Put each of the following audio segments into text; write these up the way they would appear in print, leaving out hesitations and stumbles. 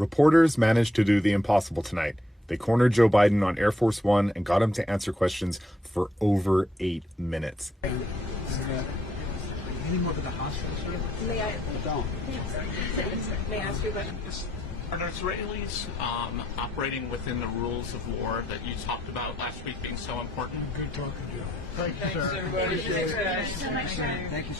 Reporters managed to do the impossible tonight. They cornered Joe Biden on Air Force One and got him to answer questions for over 8 minutes. Any more to the hospital, sir? May I? Don't. May I ask you about? Are the Israelis operating within the rules of war that you talked about last week being so important? Good talking to you. Thank you, sir. Thank you.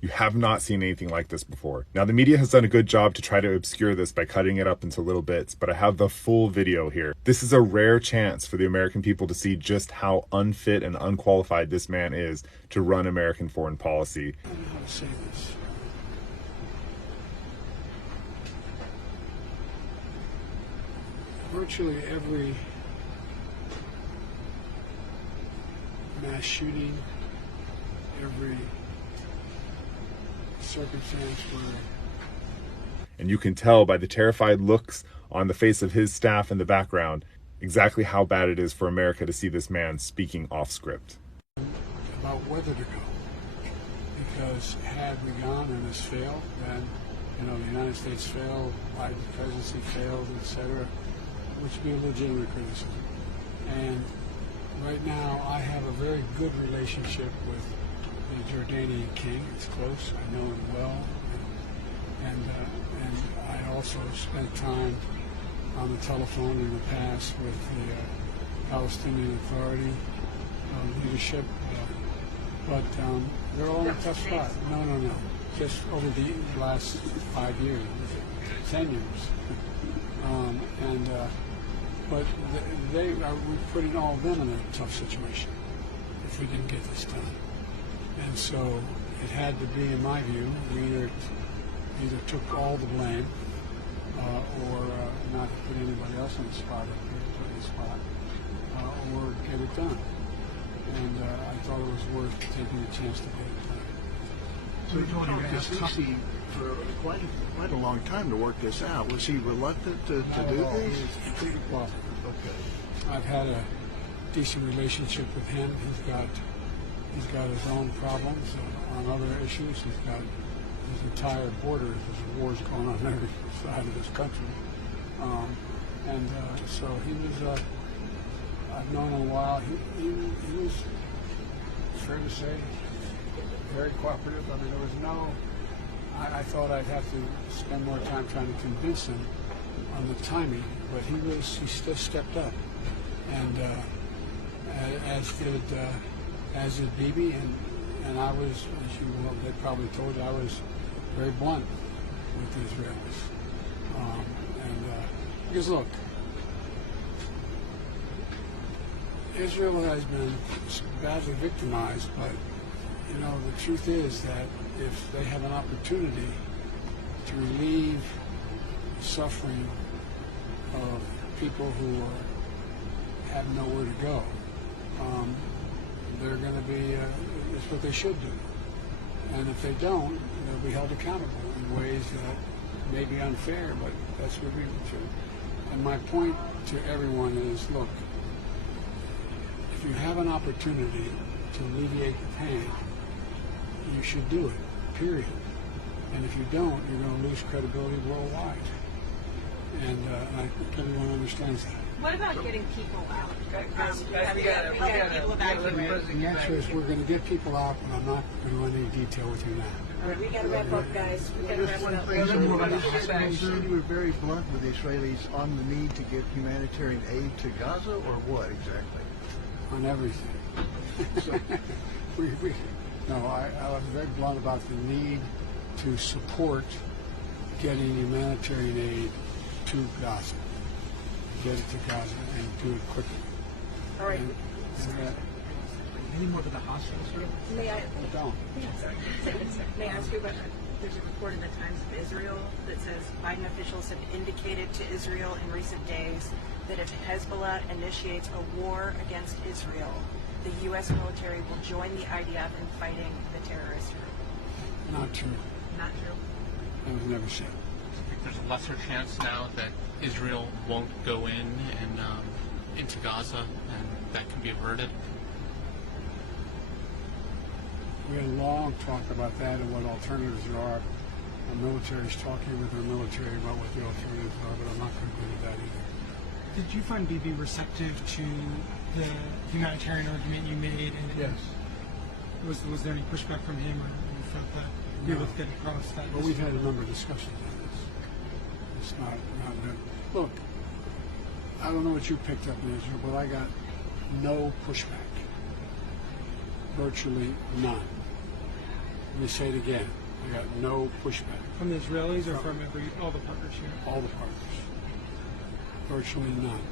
You have not seen anything like this before. Now, the media has done a good job to try to obscure this by cutting it up into little bits, but I have the full video here. This is a rare chance for the American people to see just how unfit and unqualified this man is to run American foreign policy. I don't know how to say this. Virtually every mass shooting, every circumstance where... And you can tell by the terrified looks on the face of his staff in the background exactly how bad it is for America to see this man speaking off script. About whether to go. Because had we gone and this failed, then, the United States failed, Biden's presidency failed, etc., which would be a legitimate criticism. And right now, I have a very good relationship with the Jordanian king. It's close. I know him well. And I also spent time on the telephone in the past with the Palestinian Authority leadership. But they're all in a tough spot. No. Just over the last 5 years, 10 years. But we're putting all of them in a tough situation if we didn't get this done. And so it had to be, in my view, we either took all the blame or not put anybody else on the spot, or get it done. And I thought it was worth taking the chance to get it done. So you told him for quite a long time to work this out. Was he reluctant to do this? He was completely cooperative. Okay. I've had a decent relationship with him. He's got his own problems on other issues. He's got his entire border. There's wars going on every side of this country. So he was, I've known him a while. He was, fair to say, very cooperative. I mean, there was no, I thought I'd have to spend more time trying to convince him on the timing, but he still stepped up. And as did Bibi, and I was, as you well, they probably told you, I was very blunt with the Israelis. Because look, Israel has been badly victimized, but the truth is that if they have an opportunity to relieve the suffering of people who have nowhere to go, they're going to be, it's what they should do. And if they don't, they'll be held accountable in ways that may be unfair, but that's what we should. And my point to everyone is, look, if you have an opportunity to alleviate the pain, you should do it, period. And if you don't, you're going to lose credibility worldwide. And I think everyone understands that. What about getting people out? The answer is we're going to get people out, but I'm not going to go into any detail with you now. All right, we got to wrap up, guys. We got to wrap up. You were very blunt with the Israelis on the need to get humanitarian aid to Gaza, or what exactly? On everything. No, I was very blunt about the need to support getting humanitarian aid to Gaza. Get it to Gaza and do it quickly. All right. Any more to the hospital, sir? May I? Don't. May I ask you about? There's a report in the Times of Israel that says Biden officials have indicated to Israel in recent days that if Hezbollah initiates a war against Israel, the U.S. military will join the IDF in fighting the terrorist group. Not true. Not true. That was never said. I think there's a lesser chance now that Israel won't go in and into Gaza, and that can be averted. We had a long talk about that and what alternatives there are. Our military's talking with our military about what the alternatives are, but I'm not going to go into that either. Did you find Bibi receptive to the humanitarian argument you made? And Yes. Was there any pushback from him, or you felt that you were able to get across that? Well, we've had a number of discussions on this. It's not good. Look, I don't know what you picked up in Israel, but I got no pushback. Virtually none. Let me say it again. I got no pushback. From the Israelis or from all the partners here? All the partners. Virtually none.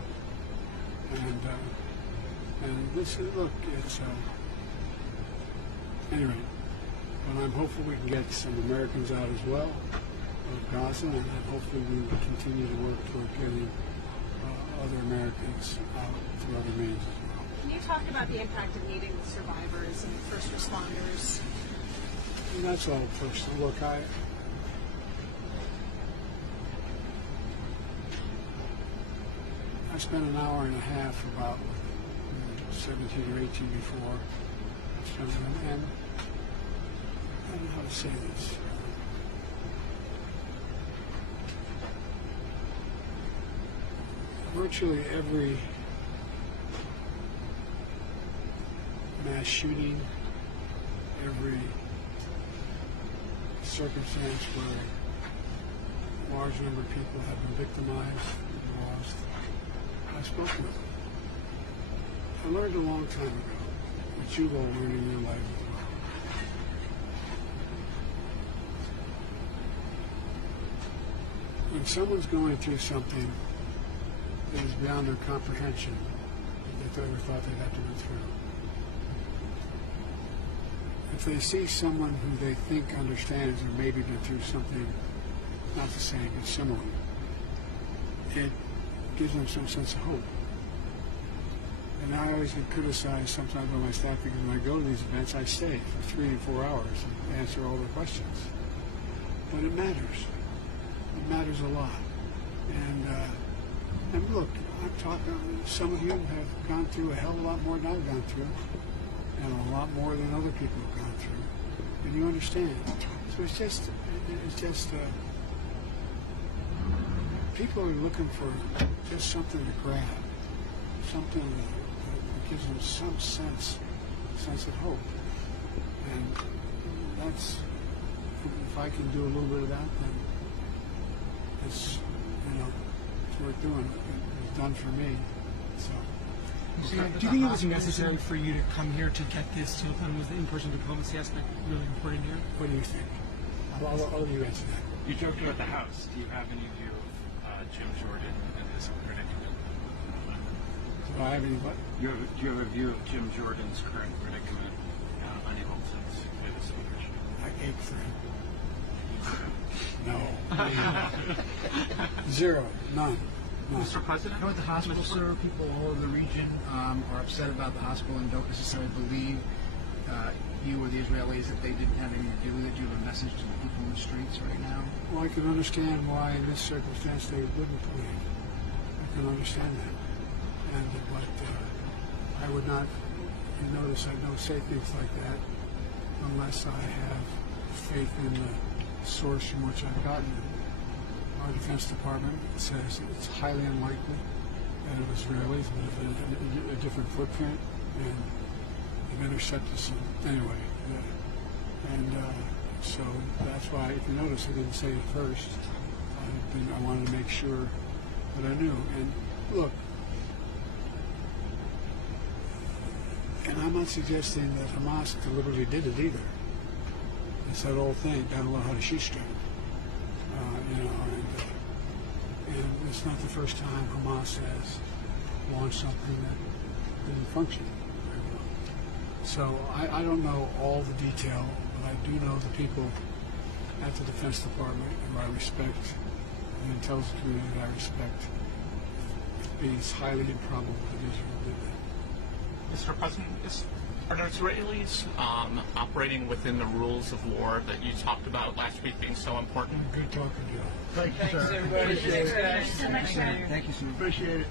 And this is, look, it's, anyway, but I'm hopeful we can get some Americans out as well of Gaza, and then hopefully we will continue to work toward getting other Americans out through other means as well. Can you talk about the impact of meeting with survivors and first responders? And that's all personal. Look, I spent an hour and a half, about 17 or 18 before. And I don't know how to say this. Virtually every mass shooting, every circumstance where a large number of people have been victimized and lost, I've spoken with them. I learned a long time ago, what you've all learned in your life as well. When someone's going through something that is beyond their comprehension, that they ever thought they'd have to go through, if they see someone who they think understands or maybe been through something, not the same, but similar, it gives them some sense of hope. And I always get criticized sometimes by my staff because when I go to these events, I stay for 3 and 4 hours and answer all their questions. But it matters. It matters a lot. And look, I'm talking, some of you have gone through a hell of a lot more than I've gone through, and a lot more than other people have gone through. And you understand. So it's just people are looking for just something to grab, something that gives them some sense of hope. And that's, if I can do a little bit of that, then it's, it's worth doing. It's done for me. So. Do you think it was necessary for you to come here to get this deal done? Was the in-person diplomacy aspect really important here? What do you think? I'll you answer that. You joked about the House. Do you have any view of Jim Jordan and his predicament? Do I have any what? Do you have a view of Jim Jordan's current predicament, unable to play the speech? I ache for him. No. Zero. None. Mr. President? You know, at the hospital, sir, people all over the region are upset about the hospital and don't necessarily believe you or the Israelis that they didn't have anything to do with it. Do you have a message to the people in the streets right now? Well, I can understand why in this circumstance they wouldn't believe. I can understand that. But I would not, you notice I don't say things like that unless I have faith in the source from which I've gotten it. Our Defense Department says it's highly unlikely that it was Israelis, but a different footprint, and they've intercepted some anyway. So that's why, if you notice, I didn't say it first. I wanted to make sure that I knew. And look, and I'm not suggesting that Hamas deliberately did it either. It's that old thing, gotta learn how to shoot straight. And it's not the first time Hamas has launched something that didn't function very well. So I don't know all the detail, but I do know the people at the Defense Department who I respect, the intelligence community that I respect. It's highly improbable that Israel did that. Mr. President, are the Israelis operating within the rules of war that you talked about last week being so important? Good talking to you. Thank you, sir. Thanks, everybody. Appreciate it. Thanks so much, Thank you, sir. Appreciate it.